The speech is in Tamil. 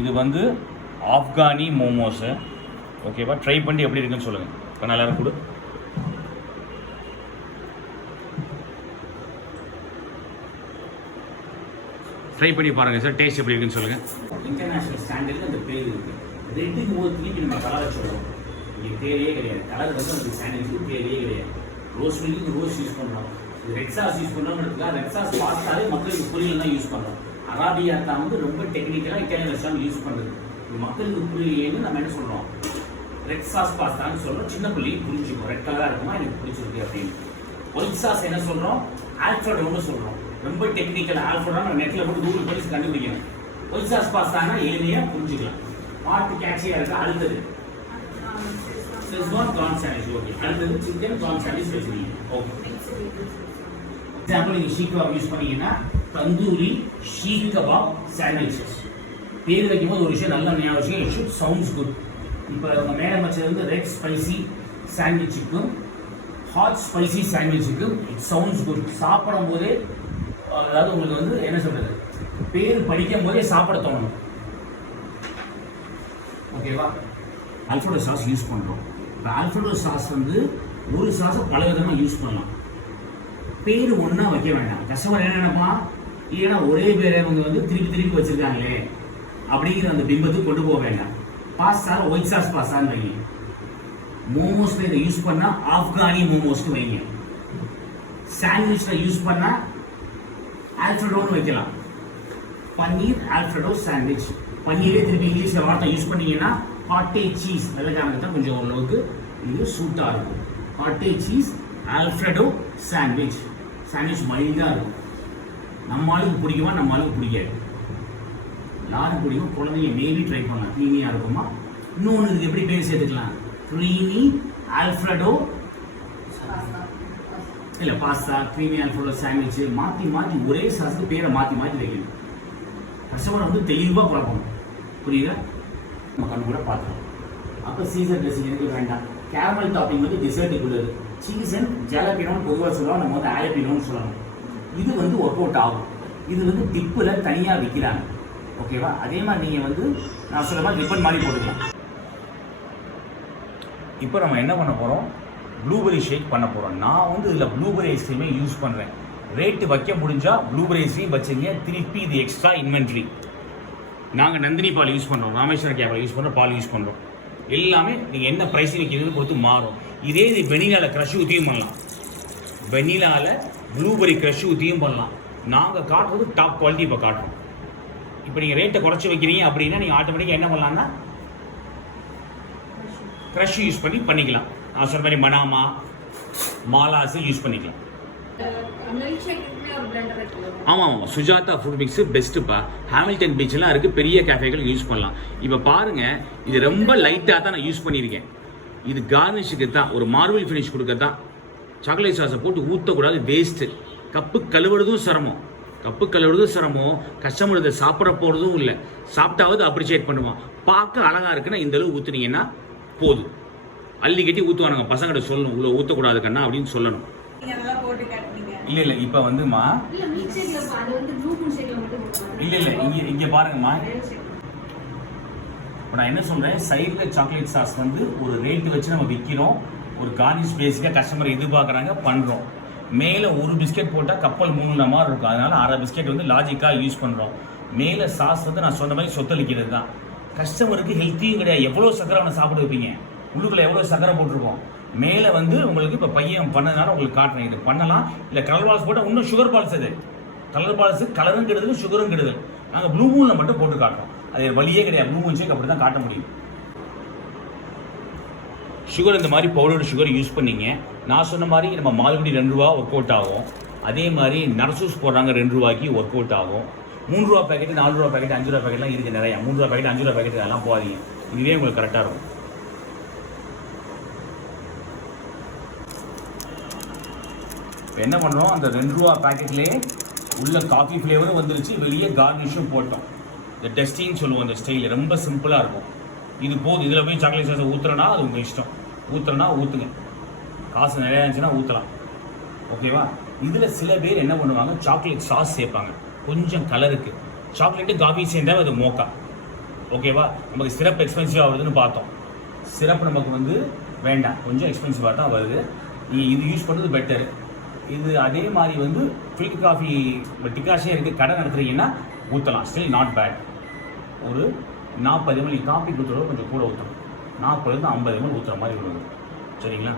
இது வந்து ஆப்கானி மோமோஸு. ஓகேவா, ட்ரை பண்ணி எப்படி இருக்குன்னு சொல்லுங்கள். இப்போ நல்லா கொடு. ட்ரை பண்ணி பாருங்கள் சார், டேஸ்ட் எப்படி இருக்குன்னு சொல்லுங்கள். இன்டர்நேஷ்னல் ஸ்டாண்டர்டில் அந்த பேர் இருக்குது. ரெட்டுக்கு போது திருப்பி நம்ம கலரை சொல்லுவோம். இங்கே பேரே கிடையாது. கலர் வந்து அந்த ஸ்டாண்டர்டுக்கு பேரே கிடையாது. ரோஸ் மில்க்கு ரோஸ் யூஸ் பண்ணுறோம். ரெட் சாஸ் யூஸ் பண்ணுறோம்ன்றதுக்காக ரெட் சாஸ் பார்த்தாலே மக்களுக்கு புரியல தான் யூஸ் பண்ணுறோம். அராபியாத்தா வந்து ரொம்ப டெக்னிக்கலாக இட்டாலியன் ரெஸ்டாரண்ட் யூஸ் பண்ணுறது. இது மக்களுக்கு புரியலேன்னு நம்ம என்ன சொல்கிறோம், ரெட் சாஸ் பாஸ்தான்னு சொல்கிறோம். சின்ன பிள்ளைக்கு புரிஞ்சுக்கும், ரெட் கலராக இருக்குமா எனக்கு பிடிச்சிருக்கு அப்படின்னு. ஒயிட் சாஸ் என்ன சொல்கிறோம், ஆல்ஃப்ரெடோன்னு சொல்கிறோம். ரொம்ப டெக்னிக்கல் ஆல்ஃப்ரெடோ நம்ம நெட்டில் போட்டு கூகுள் பண்ணி கண்டுபிடிக்கணும். ஒயிட் சாஸ் பாஸ்தானா எளிமையாக புரிஞ்சுக்கலாம். பாட்டு கேட்சியாக இருக்குது. அடுத்தது செஸ்வான் கார்ன் சாண்ட்விச். ஓகே, அடுத்தது சிக்கன் கார்ன் சாண்ட்விச் வச்சுருக்கீங்க. ஓகே, எக்ஸாம்பிள் நீங்கள் ஷீக் கபாப் யூஸ் பண்ணீங்கன்னா தந்தூரி ஷீக் கபாப் சாண்ட்விச்சஸ். பேர் வைக்கும்போது ஒரு விஷயம் நல்லா ஞாபகம் வச்சுக்கோங்க. It should sounds good. இப்போ உங்கள் மேலே வச்சது வந்து ரெட் ஸ்பைசி சாண்ட்விச்சுக்கும் ஹாட் ஸ்பைசி சாண்ட்விச்சுக்கும் இட் சவுண்ட்ஸ் குட். சாப்பிடும் போதே அதாவது உங்களுக்கு வந்து என்ன சொல்கிறது, பேர் படிக்கும் போதே சாப்பிட தோணும். ஓகேவா, ஆல்ஃப்ரெடோ சாஸ் யூஸ் பண்ணுறோம். இப்போ ஆல்ஃப்ரெடோ சாஸ் வந்து ஒரு சாஸை பல விதமாக யூஸ் பண்ணலாம். பேர் ஒன்றா வைக்க வேண்டாம். கஸ்டமர் என்ன நினைப்பான், ஏன்னா ஒரே பேரை அவங்க வந்து திருப்பி திருப்பி வச்சுருக்காங்களே அப்படிங்கிற அந்த பிம்பத்துக்கு கொண்டு போக வேண்டாம். பாஸ்தா ஒயிட் சாஸ் பாஸ்தான்னு வைங்க. மோமோஸில் இதை யூஸ் பண்ணால் ஆப்கானி மோமோஸ்க்கு வைங்க. சாண்ட்விச்சில் யூஸ் பண்ணால் ஆல்ஃப்ரெடோன்னு வைக்கலாம். பன்னீர் ஆல்ஃப்ரெடோ சாண்ட்விச். பன்னீரே திருப்பி இங்கிலீஷில் வார்த்தை யூஸ் பண்ணீங்கன்னா காட்டேஜ் சீஸ் வெள்ளைக்காரங்க தான் கொஞ்சம் ஓரளவுக்கு இது சூட்டாக இருக்கும். Cottage cheese alfredo sandwich. Sandwich மைல்டாக இருக்கும். நம்ம ஆளுக்கு பிடிக்குமா, நம்ம ஆளுக்கு பிடிக்காது. யாரும் பிடிக்கும், குழந்தைங்க மேபி ட்ரை பண்ணலாம். க்ரீமியாக இருக்குமா. இன்னொன்று இதுக்கு எப்படி பேர் சேர்த்துக்கலாம், க்ரீமி ஆல்ஃப்ரெடோ இல்லை பாஸ்தா, க்ரீமி ஆல்ஃப்ரெடோ சாண்ட்விச். மாற்றி மாற்றி ஒரே சாஸுக்கு பேரை மாற்றி மாற்றி வைக்கணும். கஸ்டமரை வந்து தெளிவாக பார்க்கணும். புரியுதா, நம்ம கண்ணு கூட பார்த்துக்கலாம். அப்போ சீசன் ட்ரெஸ்ஸிங் எனக்கு வேண்டாம். கேரமல் டாப்பிங் வந்து டிசர்ட்டுக்குள்ளது. சீஸ் அண்ட் ஜாலபினோன்னு பொதுவாக சொல்லுவோம், நம்ம வந்து ஆலபினோன்னு சொல்லணும். இது வந்து ஒர்க் அவுட் ஆகும். இது வந்து டிப்பில் தனியாக விற்கிறாங்க. ஓகேவா, அதே மாதிரி நீங்கள் வந்து நான் சொல்ல மாதிரி ரிப்பன் மாதிரி போட்டுக்கலாம். இப்போ நம்ம என்ன பண்ண போகிறோம், ப்ளூபெரி ஷேக் பண்ண போகிறோம். நான் வந்து இதில் ப்ளூபெரி ஐஸ்கிரீமே யூஸ் பண்ணுறேன். ரேட்டு வைக்க முடிஞ்சால் ப்ளூபெரி ஐஸ்கிரீம் வச்சுங்க. திருப்பி இது எக்ஸ்ட்ரா இன்வென்ட்ரி. நாங்கள் நந்தினி பால் யூஸ் பண்ணுறோம், ராமேஸ்வரம் கேபில் யூஸ் பண்ணுறோம், பால் யூஸ் பண்ணுறோம். எல்லாமே நீங்கள் என்ன ப்ரைஸிங் வைக்கிறதுன்னு பொறுத்து மாறும். இதே இது வெனிலாவில் க்ரஷ் ஊற்றியும் பண்ணலாம். வெனிலாவில் ப்ளூபெரி க்ரஷ் ஊற்றியும் பண்ணலாம். நாங்கள் காட்டுறது டாப் குவாலிட்டி இப்போ காட்டுறோம். இப்போ நீங்கள் ரேட்டை குறைச்சி வைக்கிறீங்க அப்படின்னா நீங்கள் ஆட்டோமேட்டிக்காக என்ன பண்ணலான்னா க்ரஷ் யூஸ் பண்ணி பண்ணிக்கலாம். நான் சொன்ன மாதிரி மனாமா மாலாஸு யூஸ் பண்ணிக்கலாம். ஆமாம், சுஜாதா ஃபுட் மிக்ஸு பெஸ்ட்டுப்பா. ஹாமில்டன் பீச்செலாம் இருக்குது, பெரிய கேஃபேகள் யூஸ் பண்ணலாம். இப்போ பாருங்கள், இது ரொம்ப லைட்டாக தான் நான் யூஸ் பண்ணியிருக்கேன். இது கார்னிஷுக்கு தான், ஒரு மார்பிள் ஃபினிஷ் கொடுக்க தான். சாக்லேட் சாஸை போட்டு ஊற்றக்கூடாது, வேஸ்ட்டு. கப்பு கழுவுறதும் சிரமம், கஸ்டமர் இதை சாப்பிட போகிறதும் இல்லை. சாப்பிட்டாவது அப்ரிஷியேட் பண்ணுவான். பார்க்க அழகாக இருக்குன்னா இந்த அளவு ஊற்றுனீங்கன்னா போதும். அள்ளி கட்டி ஊற்றுவானுங்க. பசங்கிட்ட சொல்லணும், இவ்வளோ ஊற்றக்கூடாது கண்ணா அப்படின்னு சொல்லணும். இல்லை இப்போ வந்துமா இல்லை இங்கே பாருங்கம்மா. இப்போ நான் என்ன சொல்கிறேன், சைடில் சாக்லேட் சாஸ் வந்து ஒரு ரேட்டு வச்சு நம்ம விற்கிறோம். ஒரு கார்னிஷ் பேஸிக்காக கஸ்டமர் எதிர்பார்க்குறாங்க, பண்ணுறோம். மேலே ஒரு பிஸ்கெட் போட்டால் கப்பல் 3 மாதிரி இருக்கும். அதனால் 6 பிஸ்கெட் வந்து லாஜிக்காக யூஸ் பண்ணுறோம். மேலே சாஸ் வந்து நான் சொன்ன மாதிரி சொத்தளிக்கிறது தான். கஸ்டமருக்கு ஹெல்த்தியும் கிடையாது. எவ்வளோ சக்கரை அவனை சாப்பிட வைப்பீங்க, உள்ளுக்குள்ளே எவ்வளோ சக்கரை போட்டிருக்கோம். மேலே வந்து உங்களுக்கு இப்போ பையன் பண்ணதுனால உங்களுக்கு காட்டுறேன். இது பண்ணலாம். இல்லை கலர் பால்ஸ் போட்டால் இன்னும் சுகர் பால்ஸ். அது கலர் பால்ஸு கலரும் கெடுதல், சுகரும் கெடுதல். நாங்கள் ப்ளூ மூனில் மட்டும் போட்டு காட்டுறோம். அது வழியே கிடையாது. ப்ளூ மூன் ஷேக் அப்படி தான் காட்ட முடியும். சுகர் இந்த மாதிரி பவுடர் சுகர் யூஸ் பண்ணிங்க. நான் சொன்ன மாதிரி நம்ம மால்குடி 2 ரூபா ஒர்க் அவுட் ஆகும். அதே மாதிரி நர்சூஸ் போடுறாங்க 2 ரூபாய்க்கு ஒர்க் அவுட் ஆகும். 3 ரூபா பேக்கெட், 4 ரூபா பேக்கெட், 5 ரூபா பேக்கெட்லாம் இருக்குது நிறையா. 3 ரூபா பேக்கெட், 5 ரூபா பேக்கெட் அதெல்லாம் போகாதீங்க. இதுவே உங்களுக்கு கரெக்டாக இருக்கும். என்ன பண்ணுறோம், அந்த 2 ரூபா பேக்கெட்லேயே உள்ள காஃபி ஃப்ளேவரும் வந்துருச்சு, வெளியே கார்னிஷும் போட்டோம். இந்த டெஸ்டின்னு சொல்லுவோம். இந்த ஸ்டைல் ரொம்ப சிம்பிளாக இருக்கும். இது போதும். இதில் போய் சாக்லேட் சாஸை ஊற்றுறனா அது உங்கள் இஷ்டம். ஊற்றுறனா ஊற்றுங்க, காசு நிறையா இருந்துச்சுன்னா ஊற்றலாம். ஓகேவா. இதில் சில பேர் என்ன பண்ணுவாங்க, சாக்லேட் சாஸ் சேர்ப்பாங்க கொஞ்சம் கலருக்கு. சாக்லேட்டு காஃபி சேர்ந்தால் அது மோக்கா. ஓகேவா? நமக்கு சிரப் எக்ஸ்பென்சிவாக வருதுன்னு பார்த்தோம். சிரப் நமக்கு வந்து வேண்டாம், கொஞ்சம் எக்ஸ்பென்சிவாக தான் வருது. இது யூஸ் பண்ணுறது பெட்டர். இது அதே மாதிரி வந்து ஃபில்டர் காஃபி டிகாஷன் இருக்குது கடை நடத்துறீங்கன்னா ஊற்றலாம், ஸ்டில் நாட் பேட். ஒரு 40 ml காஃபி ஊற்றுறதோ கொஞ்சம் கூட ஊற்றணும், 40 to 50 ml ஊற்றுற மாதிரி வருது. சரிங்களா?